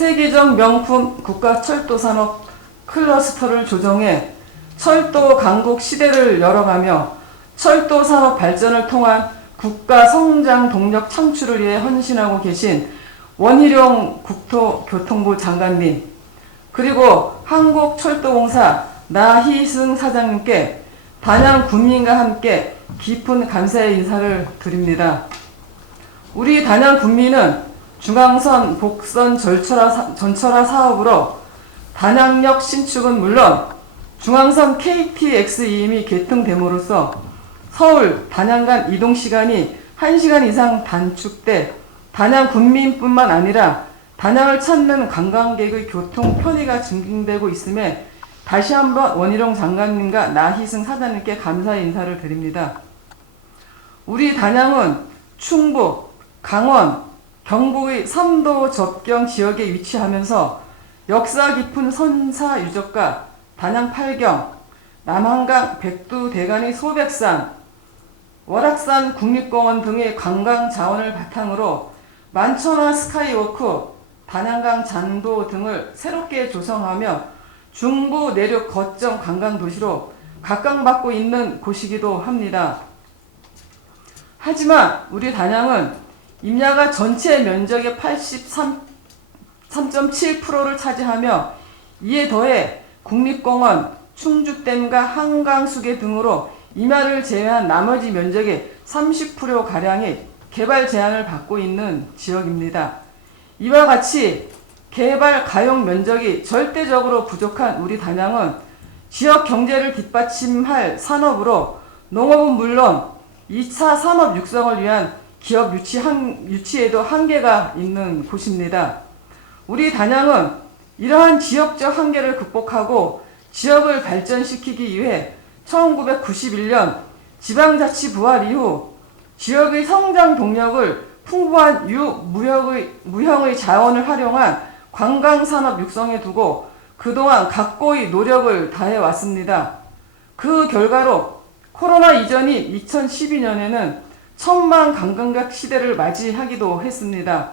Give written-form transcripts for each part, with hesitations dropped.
세계적 명품 국가철도산업 클러스터를 조정해 철도 강국 시대를 열어가며 철도 산업 발전을 통한 국가 성장 동력 창출을 위해 헌신하고 계신 원희룡 국토교통부 장관님, 그리고 한국철도공사 나희승 사장님께 단양 군민과 함께 깊은 감사의 인사를 드립니다. 우리 단양 군민은 중앙선 복선 전철화 사업으로 단양역 신축은 물론 중앙선 KTX 이임이 개통됨으로써 서울 단양 간 이동 시간이 1시간 이상 단축돼 단양 군민뿐만 아니라 단양을 찾는 관광객의 교통 편의가 증진되고 있음에 다시 한번 원희룡 장관님과 나희승 사장님께 감사의 인사를 드립니다. 우리 단양은 충북, 강원, 경북의 3도 접경 지역에 위치하면서 역사 깊은 선사 유적과 단양 팔경, 남한강 백두대간의 소백산, 월악산 국립공원 등의 관광 자원을 바탕으로 만천하 스카이워크, 단양강 잔도 등을 새롭게 조성하며 중부 내륙 거점 관광도시로 각광받고 있는 곳이기도 합니다. 하지만 우리 단양은 임야가 전체 면적의 83.7%를 차지하며 이에 더해 국립공원, 충주댐과 한강수계 등으로 임야를 제외한 나머지 면적의 30%가량의 개발 제한을 받고 있는 지역입니다. 이와 같이 개발 가용 면적이 절대적으로 부족한 우리 단양은 지역 경제를 뒷받침할 산업으로 농업은 물론 2차 산업 육성을 위한 기업 유치에도 한계가 있는 곳입니다. 우리 단양은 이러한 지역적 한계를 극복하고 지역을 발전시키기 위해 1991년 지방자치 부활 이후 지역의 성장 동력을 풍부한 무형의 자원을 활용한 관광산업 육성에 두고 그동안 각고의 노력을 다해왔습니다. 그 결과로 코로나 이전인 2012년에는 천만 관광객 시대를 맞이하기도 했습니다.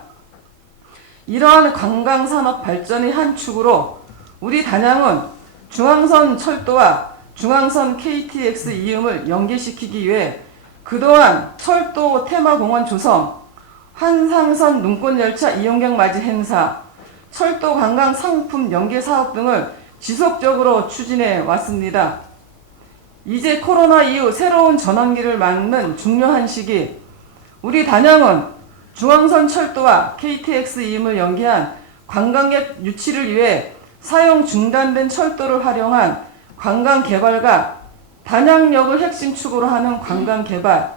이러한 관광산업 발전의 한 축으로 우리 단양은 중앙선 철도와 중앙선 KTX 이음을 연계시키기 위해 그동안 철도 테마공원 조성, 한상선 눈꽃열차 이용객 맞이 행사, 철도 관광 상품 연계 사업 등을 지속적으로 추진해 왔습니다. 이제 코로나 이후 새로운 전환기를 맞는 중요한 시기, 우리 단양은 중앙선 철도와 KTX 이음을 연계한 관광객 유치를 위해 사용 중단된 철도를 활용한 관광 개발과 단양역을 핵심축으로 하는 관광 개발,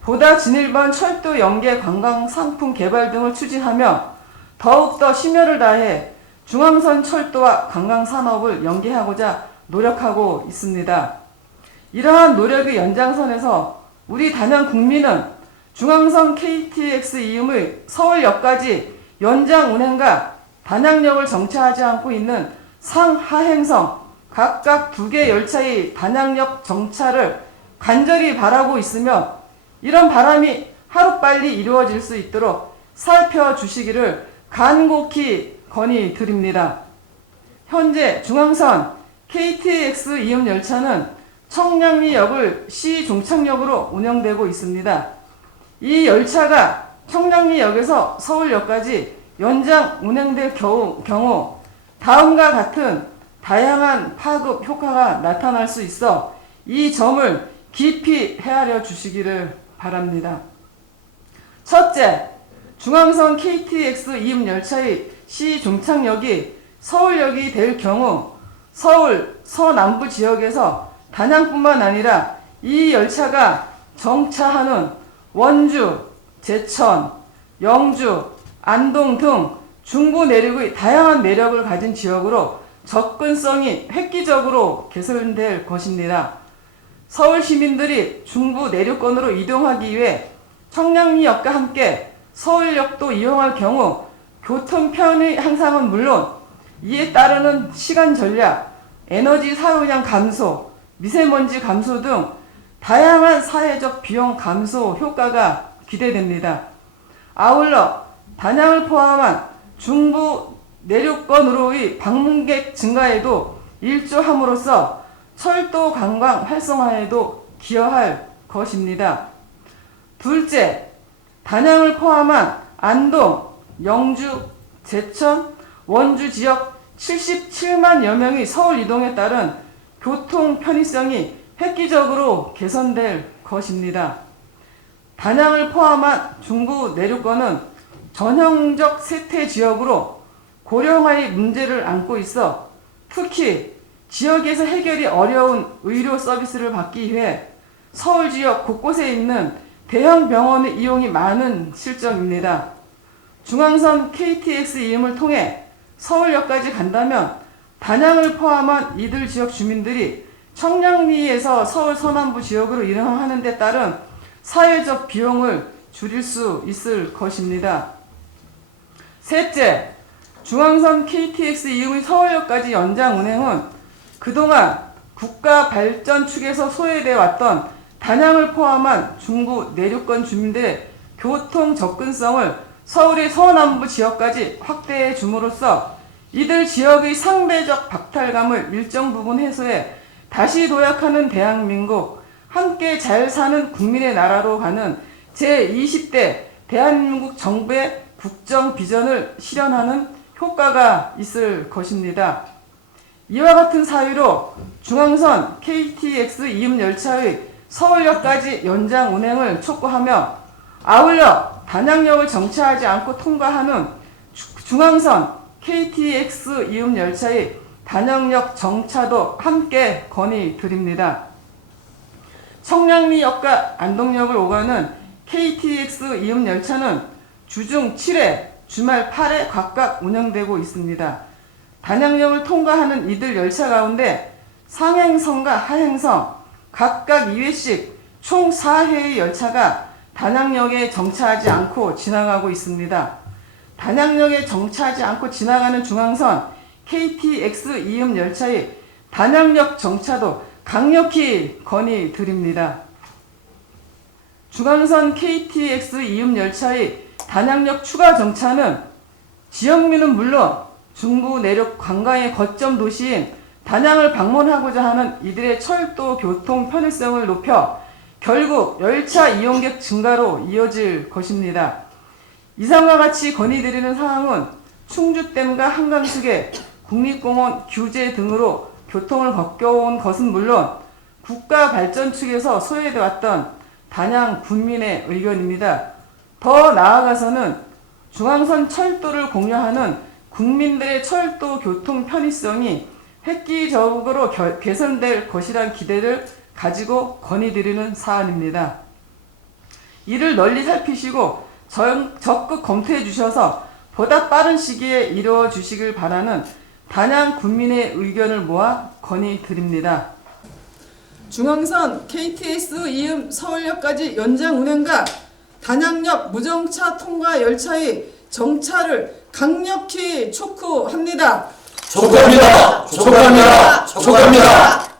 보다 진일보한 철도 연계 관광 상품 개발 등을 추진하며 더욱더 심혈을 다해 중앙선 철도와 관광 산업을 연계하고자 노력하고 있습니다. 이러한 노력의 연장선에서 우리 단양 국민은 중앙선 KTX 이음의 서울역까지 연장 운행과 단양역을 정차하지 않고 있는 상하행성 각각 2개 열차의 단양역 정차를 간절히 바라고 있으며 이런 바람이 하루빨리 이루어질 수 있도록 살펴주시기를 간곡히 건의드립니다. 현재 중앙선 KTX 이음 열차는 청량리역을 시종착역으로 운영되고 있습니다. 이 열차가 청량리역에서 서울역까지 연장 운행될 경우 다음과 같은 다양한 파급 효과가 나타날 수 있어 이 점을 깊이 헤아려 주시기를 바랍니다. 첫째, 중앙선 KTX 이음 열차의 시종착역이 서울역이 될 경우 서울 서남부 지역에서 단양뿐만 아니라 이 열차가 정차하는 원주, 제천, 영주, 안동 등 중부 내륙의 다양한 매력을 가진 지역으로 접근성이 획기적으로 개선될 것입니다. 서울 시민들이 중부 내륙권으로 이동하기 위해 청량리역과 함께 서울역도 이용할 경우 교통 편의 향상은 물론 이에 따르는 시간 절약, 에너지 사용량 감소, 미세먼지 감소 등 다양한 사회적 비용 감소 효과가 기대됩니다. 아울러 단양을 포함한 중부 내륙권으로의 방문객 증가에도 일조함으로써 철도 관광 활성화에도 기여할 것입니다. 둘째, 단양을 포함한 안동, 영주, 제천, 원주 지역 77만여 명의 서울 이동에 따른 교통 편의성이 획기적으로 개선될 것입니다. 단양을 포함한 중부 내륙권은 전형적 세태 지역으로 고령화의 문제를 안고 있어 특히 지역에서 해결이 어려운 의료 서비스를 받기 위해 서울 지역 곳곳에 있는 대형 병원의 이용이 많은 실정입니다. 중앙선 KTX 이용을 통해 서울역까지 간다면 단양을 포함한 이들 지역 주민들이 청량리에서 서울 서남부 지역으로 이동하는 데 따른 사회적 비용을 줄일 수 있을 것입니다. 셋째, 중앙선 KTX 이용의 서울역까지 연장 운행은 그동안 국가 발전 측에서 소외되어 왔던 단양을 포함한 중부 내륙권 주민들의 교통 접근성을 서울의 서남부 지역까지 확대해 줌으로써 이들 지역의 상대적 박탈감을 일정 부분 해소해 다시 도약하는 대한민국, 함께 잘 사는 국민의 나라로 가는 제20대 대한민국 정부의 국정 비전을 실현하는 효과가 있을 것입니다. 이와 같은 사유로 중앙선 KTX 이음열차의 서울역까지 연장 운행을 촉구하며 아울러 단양역을 정차하지 않고 통과하는 중앙선 KTX 이음열차의 단양역 정차도 함께 건의드립니다. 청량리역과 안동역을 오가는 KTX 이음열차는 주중 7회, 주말 8회 각각 운영되고 있습니다. 단양역을 통과하는 이들 열차 가운데 상행선과 하행선 각각 2회씩 총 4회의 열차가 단양역에 정차하지 않고 지나가고 있습니다. 단양역에 정차하지 않고 지나가는 중앙선 KTX 이음 열차의 단양역 정차도 강력히 건의드립니다. 중앙선 KTX 이음 열차의 단양역 추가 정차는 지역민은 물론 중부 내륙 관광의 거점 도시인 단양을 방문하고자 하는 이들의 철도 교통 편의성을 높여 결국 열차 이용객 증가로 이어질 것입니다. 이상과 같이 건의드리는 사항은 충주댐과 한강수계, 국립공원 규제 등으로 교통을 겪어온 것은 물론 국가 발전 측에서 소외되어 왔던 단양 군민의 의견입니다. 더 나아가서는 중앙선 철도를 공유하는 국민들의 철도 교통 편의성이 획기적으로 개선될 것이란 기대를 가지고 건의드리는 사안입니다. 이를 널리 살피시고 적극 검토해 주셔서 보다 빠른 시기에 이루어 주시길 바라는 단양 군민의 의견을 모아 건의드립니다. 중앙선 KTX 이음 서울역까지 연장 운행과 단양역 무정차 통과 열차의 정차를 강력히 촉구합니다. 촉구합니다. 촉구합니다. 촉구합니다.